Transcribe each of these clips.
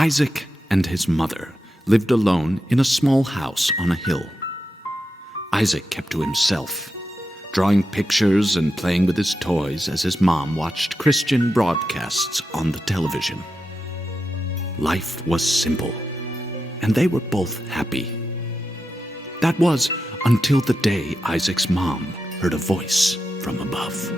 Isaac and his mother lived alone in a small house on a hill. Isaac kept to himself, drawing pictures and playing with his toys as his mom watched Christian broadcasts on the television. Life was simple, and they were both happy. That was until the day Isaac's mom heard a voice from above.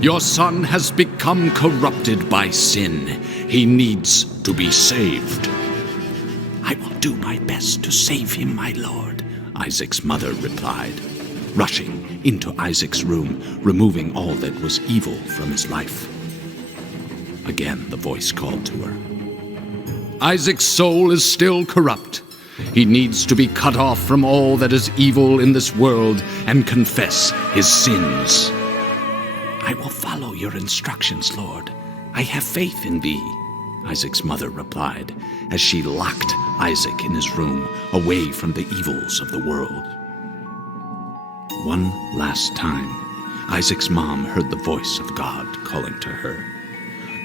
"Your son has become corrupted by sin. He needs to be saved." "I will do my best to save him, my lord," Isaac's mother replied, rushing into Isaac's room, removing all that was evil from his life. Again, the voice called to her. "Isaac's soul is still corrupt. He needs to be cut off from all that is evil in this world and confess his sins." "I will follow your instructions, Lord. I have faith in thee," Isaac's mother replied, as she locked Isaac in his room, away from the evils of the world. One last time, Isaac's mom heard the voice of God calling to her.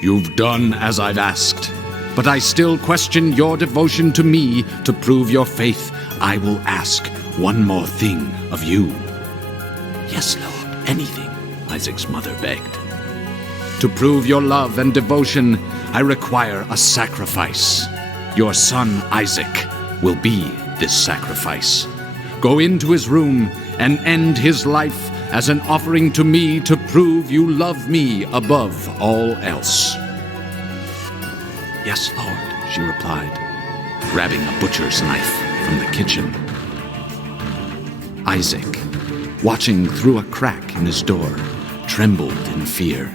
"You've done as I've asked, but I still question your devotion to me. To prove your faith, I will ask one more thing of you." "Yes, Lord, anything," Isaac's mother begged. "To prove your love and devotion, I require a sacrifice. Your son Isaac will be this sacrifice. Go into his room and end his life as an offering to me to prove you love me above all else." "Yes, Lord," she replied, grabbing a butcher's knife from the kitchen. Isaac, watching through a crack in his door, trembled in fear.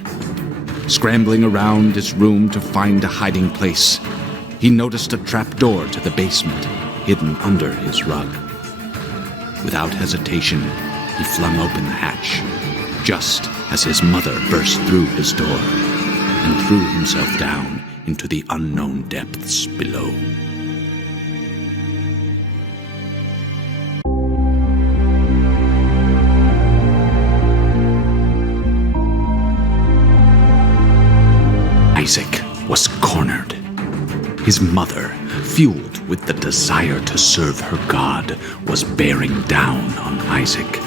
Scrambling around his room to find a hiding place, he noticed a trapdoor to the basement hidden under his rug. Without hesitation, he flung open the hatch, just as his mother burst through his door and threw himself down into the unknown depths below. Isaac was cornered. His mother, fueled with the desire to serve her God, was bearing down on Isaac.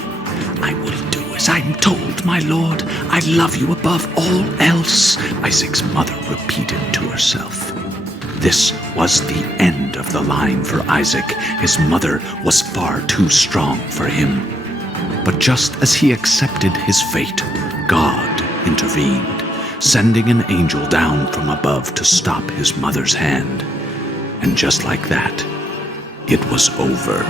"I will do as I'm told, my lord. I love you above all else," Isaac's mother repeated to herself. This was the end of the line for Isaac. His mother was far too strong for him. But just as he accepted his fate, God intervened, sending an angel down from above to stop his mother's hand. And just like that, it was over.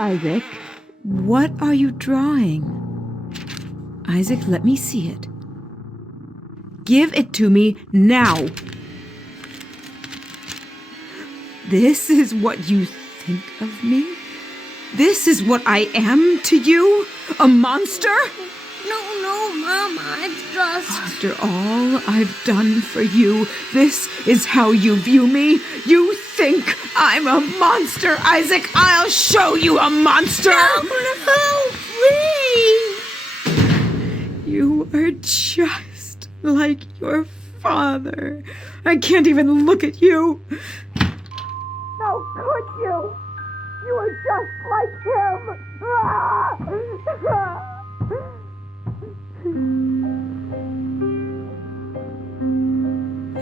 Isaac, what are you drawing? Isaac, let me see it. Give it to me now. This is what you think of me? This is what I am to you? A monster? No, Mom, I've just... After all I've done for you, this is how you view me? You think I'm a monster, Isaac? I'll show you a monster! No, please! You are just like your father. I can't even look at you. How could you? You are just like him.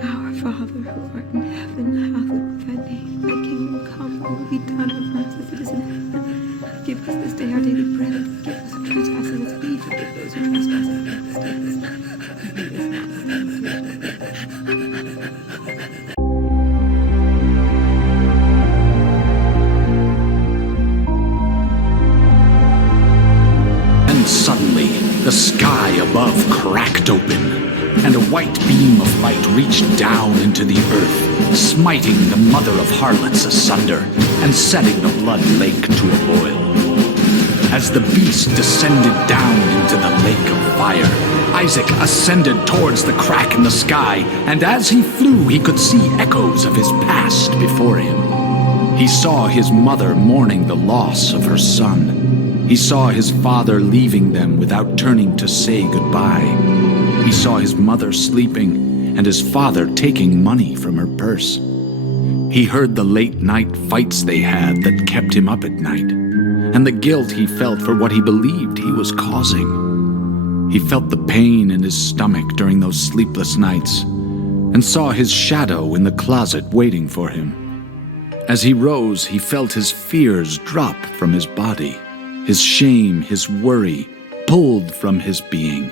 Our Father who art in heaven, hallowed be thy name. Thy kingdom come, thy will be done on earth as it is in heaven. Give us this day our daily bread, and forgive us our trespasses as we forgive those who trespass against us. And lead us not into temptation. And suddenly, the sky above cracked open, and a white beam of light reached down into the earth, smiting the mother of harlots asunder, and setting the blood lake to a boil. As the beast descended down into the lake of fire, Isaac ascended towards the crack in the sky, and as he flew he could see echoes of his past before him. He saw his mother mourning the loss of her son. He saw his father leaving them without turning to say goodbye. He saw his mother sleeping and his father taking money from her purse. He heard the late-night fights they had that kept him up at night, and the guilt he felt for what he believed he was causing. He felt the pain in his stomach during those sleepless nights, and saw his shadow in the closet waiting for him. As he rose, he felt his fears drop from his body, his shame, his worry pulled from his being.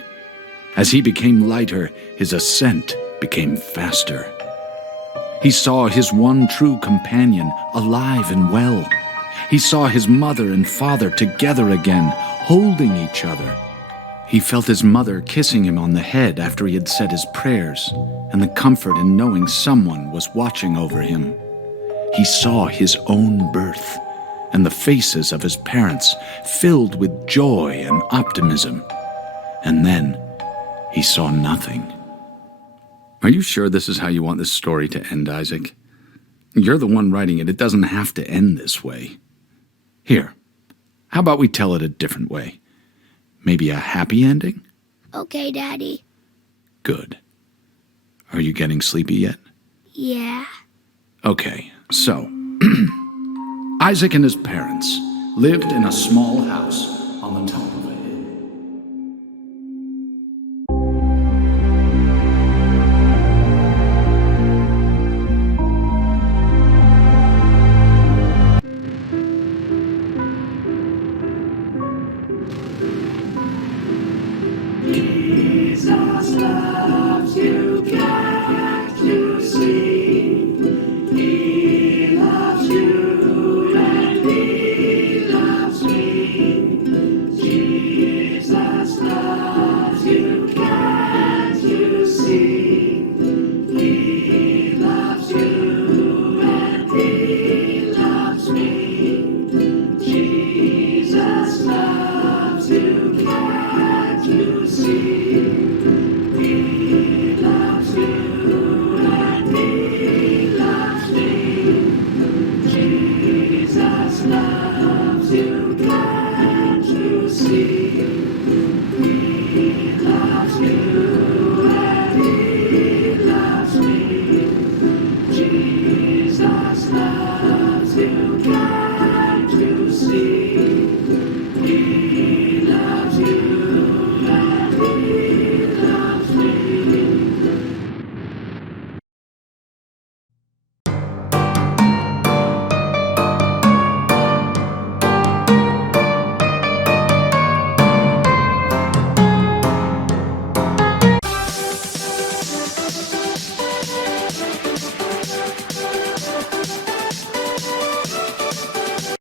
As he became lighter, his ascent became faster. He saw his one true companion alive and well. He saw his mother and father together again, holding each other. He felt his mother kissing him on the head after he had said his prayers, and the comfort in knowing someone was watching over him. He saw his own birth, and the faces of his parents filled with joy and optimism. And then he saw nothing. Are you sure this is how you want this story to end, Isaac? You're the one writing it. It doesn't have to end this way. Here, how about we tell it a different way? Maybe a happy ending? Okay, Daddy. Good. Are you getting sleepy yet? Yeah. Okay, so Isaac and his parents lived in a small house on the top of a hill. Jesus loves you, can't you see? He loves you and he loves me. Jesus loves you, can't you see? He loves you and he loves me. Jesus loves you, can't you see? He loves you and he loves me. Jesus loves